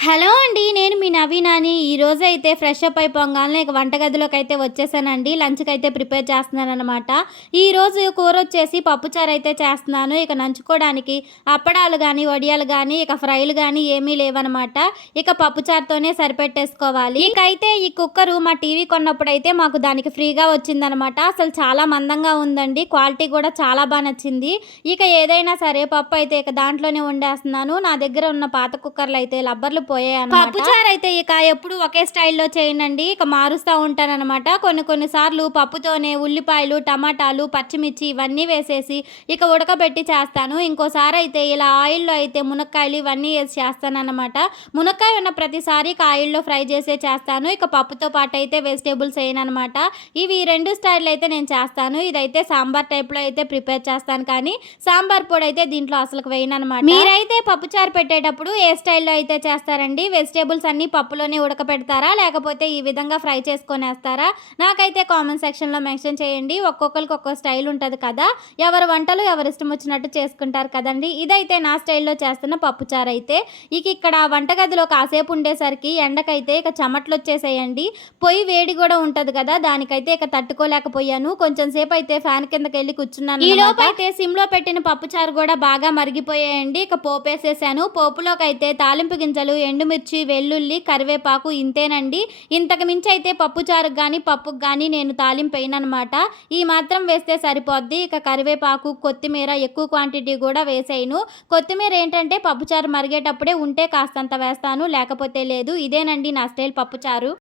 Hello అండి. నేను మీ నవీనాని. ఈరోజైతే ఫ్రెష్ అప్ అయిపోంగాలనే ఇక వంటగదిలోకైతే వచ్చేసానండి. లంచ్‌కైతే ప్రిపేర్ చేస్తున్నాననమాట. ఈరోజు కూరొచ్చేసి పప్పుచారు అయితే చేస్తున్నాను. ఇక నంచుకోవడానికి అప్పడాలు గానీ, వడియాలు గానీ, ఇక ఫ్రైలు గానీ ఏమీ లేవనమాట. ఇక పప్పుచారుతోనే సరిపెట్టేసుకోవాలి. ఇకైతే ఈ కుక్కరు మా టీవీ కొన్నప్పుడైతే మాకు దానికి ఫ్రీగా వచ్చిందనమాట. అసలు చాలా మందంగా ఉందండి. క్వాలిటీ కూడా చాలా నచ్చింది. ఇక ఏదైనా సరే పప్పు అయితే ఇక దాంట్లోనే వండేస్తున్నాను. నా దగ్గర ఉన్న పాత కుక్కర్‌లయితే లబ్బర్లు పోయాయన్నమాట. పప్పుచారు అయితే ఇక ఎప్పుడు ఒకే స్టైల్‌లో చేయనండి. ఇక మారుస్తా ఉంటాననమాట. కొన్ని సార్లు పప్పుతోనే ఉల్లిపాయలు, టమాటాలు, పచ్చిమిర్చి ఇవన్నీ వేసేసి ఇక ఉడకబెట్టి చేస్తాను. ఇంకోసారి అయితే ఇలా ఆయిల్‌లో అయితే మునక్కాయలు ఇవన్నీ ఏసి చేస్తాననమాట. మునక్కాయ ఉన్న ప్రతిసారి ఇక ఆయిల్‌లో ఫ్రై చేసే చేస్తాను. ఇక పప్పుతో పాటు అయితే వెజిటబుల్స్ వేయననమాట. ఇవి 2 స్టైల్‌లో అయితే నేను చేస్తాను. ఇదైతే సాంబార్ టైప్‌లో అయితే ప్రిపేర్ చేస్తాను కానీ సాంబార్ పొడి అయితే దీంట్లో అసలుకు వేయననమాట. మీరైతే పప్పుచారు పెట్టేటప్పుడు ఏ స్టైల్‌లో అయితే చేస్తారండి? వెజిటబుల్స్ అన్నీ పప్పులోనే ఉడకపెడతారా? లేకపోతే ఈ విధంగా ఫ్రై చేసుకొనేస్తారా? నాకైతే కామెంట్ సెక్షన్‌లో మెన్షన్ చేయండి. ఒక్కొక్కరికి ఒక్కో స్టైల్ ఉంటది కదా! ఎవరి వంటలు ఎవరిష్టం వచ్చినట్టు చేసుకుంటారు కదండీ! ఇదైతే నా స్టైల్‌లో చేస్తున్న పప్పుచారైతే. ఇక ఇక్కడ వంటగదిలో కాసేపు ఉండేసరికి ఎండకైతే ఇక చెమటలొచ్చేసాయండి. పొయ్యి వేడి గూడా ఉంటది కదా! దానికైతే ఇక తట్టుకోలేకపోయాను. కొంచెం సేపయితే ఫ్యాన్ కిందకెళ్ళి కూర్చున్నాను. ఈలోపైతే సిమ్‌లో పెట్టిన పప్పుచారు గూడా బాగా మరిగిపోయాయండి. ఇక పోపేసేసాను. పోపులోకైతే తాలింపు గింజలు, ఎండుమిర్చి, వెల్లుల్లి, కరివేపాకు ఇంతేనండి. ఇంతకు మించి అయితే పప్పుచారుకు గానీ, పప్పుకు గానీ నేను తాలింపెయననమాట. ఈ మాత్రం వేస్తే సరిపోద్ది. ఇక కరివేపాకు, కొత్తిమీర ఎక్కువ క్వాంటిటీ గూడా వేసేయను. కొత్తిమీర ఏంటంటే పప్పుచారు మరిగేటప్పుడే ఉంటే కాస్తంత వేస్తాను. లేకపోతే లేదు. ఇదేనండి నా స్టైల్ పప్పుచారు.